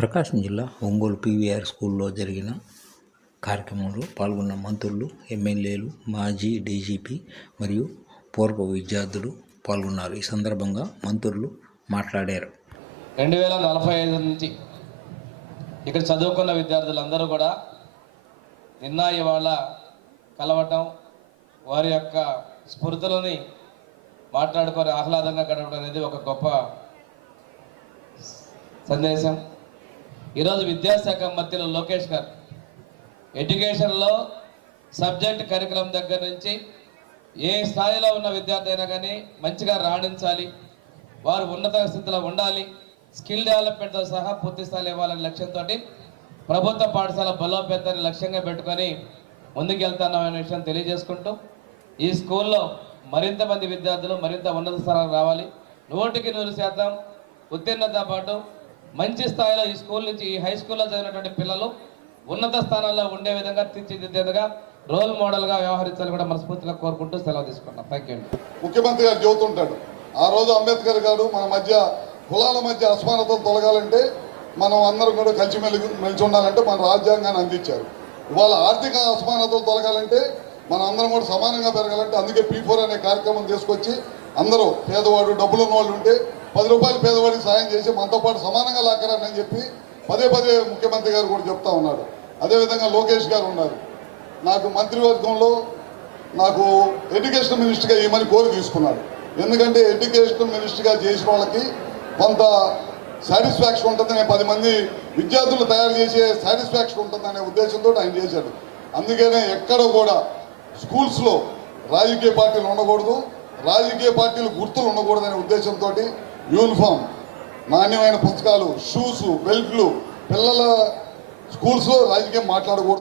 ప్రకాశం జిల్లా ఒంగోలు పీవీఆర్ స్కూల్లో జరిగిన కార్యక్రమంలో పాల్గొన్న మంత్రులు, ఎమ్మెల్యేలు, మాజీ డీజీపీ మరియు పూర్వ విద్యార్థులు పాల్గొన్నారు. ఈ సందర్భంగా మంత్రులు మాట్లాడారు. 2045 నుంచి ఇక్కడ చదువుకున్న విద్యార్థులందరూ కూడా నిన్న ఇవాళ కలవటం, వారి యొక్క స్ఫూర్తులని మాట్లాడుకొని ఆహ్లాదంగా గడపడం అనేది ఒక గొప్ప సందేశం. ఈరోజు విద్యాశాఖ మంత్రులు లోకేష్ గారు ఎడ్యుకేషన్లో సబ్జెక్ట్ కరికులం దగ్గర నుంచి ఏ స్థాయిలో ఉన్న విద్యార్థి అయినా కానీ మంచిగా రాణించాలి, వారు ఉన్నత స్థితిలో ఉండాలి, స్కిల్ డెవలప్మెంట్తో సహా పూర్తి స్థాయిలో ఇవ్వాలనే లక్ష్యంతో ప్రభుత్వ పాఠశాల బలోపేతాన్ని లక్ష్యంగా పెట్టుకొని ముందుకు వెళ్తున్నామనే విషయం తెలియజేసుకుంటూ, ఈ స్కూల్లో మరింత మంది విద్యార్థులు మరింత ఉన్నత స్థానాలకు రావాలి. 100% ఉత్తీర్ణతతో పాటు మంచి స్థాయిలో ఈ స్కూల్ నుంచి, ఈ హై స్కూల్లో చదివినటువంటి పిల్లలు ఉన్నత స్థానాల్లో ఉండే విధంగా తీర్చిదిద్దేందుగా రోల్ మోడల్గా వ్యవహరించాలని కూడా మనస్ఫూర్తిగా కోరుకుంటూ సెలవు తీసుకుంటాం. Thank you. ముఖ్యమంత్రి గారు చెబుతుంటాడు, ఆ రోజు అంబేద్కర్ గారు మన మధ్య కులాల మధ్య అసమానతలు తొలగాలంటే మనం అందరం కూడా కలిసి ఉండాలంటే మన రాజ్యాంగాన్ని అందించారు. ఇవాళ ఆర్థిక అసమానతలు తొలగాలంటే మనం అందరం కూడా సమానంగా పెరగాలంటే అందుకే P4 అనే కార్యక్రమం తీసుకొచ్చి అందరూ పేదవాడు డబ్బులు ఉన్న వాళ్ళు ఉంటే 10 రూపాయలు పేదవాడికి సాయం చేసి మనతో పాటు సమానంగా లాక్కరని అని చెప్పి పదే ముఖ్యమంత్రి గారు కూడా చెప్తా ఉన్నారు. అదేవిధంగా లోకేష్ గారు ఉన్నారు. నాకు మంత్రివర్గంలో నాకు ఎడ్యుకేషన్ మినిస్టర్గా ఏమని కోరి తీసుకున్నాడు. ఎందుకంటే ఎడ్యుకేషన్ మినిస్టర్గా చేసిన వాళ్ళకి కొంత సాటిస్ఫాక్షన్ ఉంటుందనే 10 మంది విద్యార్థులు తయారు చేసే సాటిస్ఫాక్షన్ ఉంటుందనే ఉద్దేశంతో ఆయన చేశాడు. అందుకనే ఎక్కడ కూడా స్కూల్స్లో రాజకీయ పార్టీలు ఉండకూడదు, రాజకీయ పార్టీలు గుర్తులు ఉండకూడదనే ఉద్దేశంతో యూనిఫామ్, నాణ్యమైన పుస్తకాలు, షూస్, బెల్ట్లు, పిల్లల స్కూల్స్లో రాజకీయం మాట్లాడకూడదు.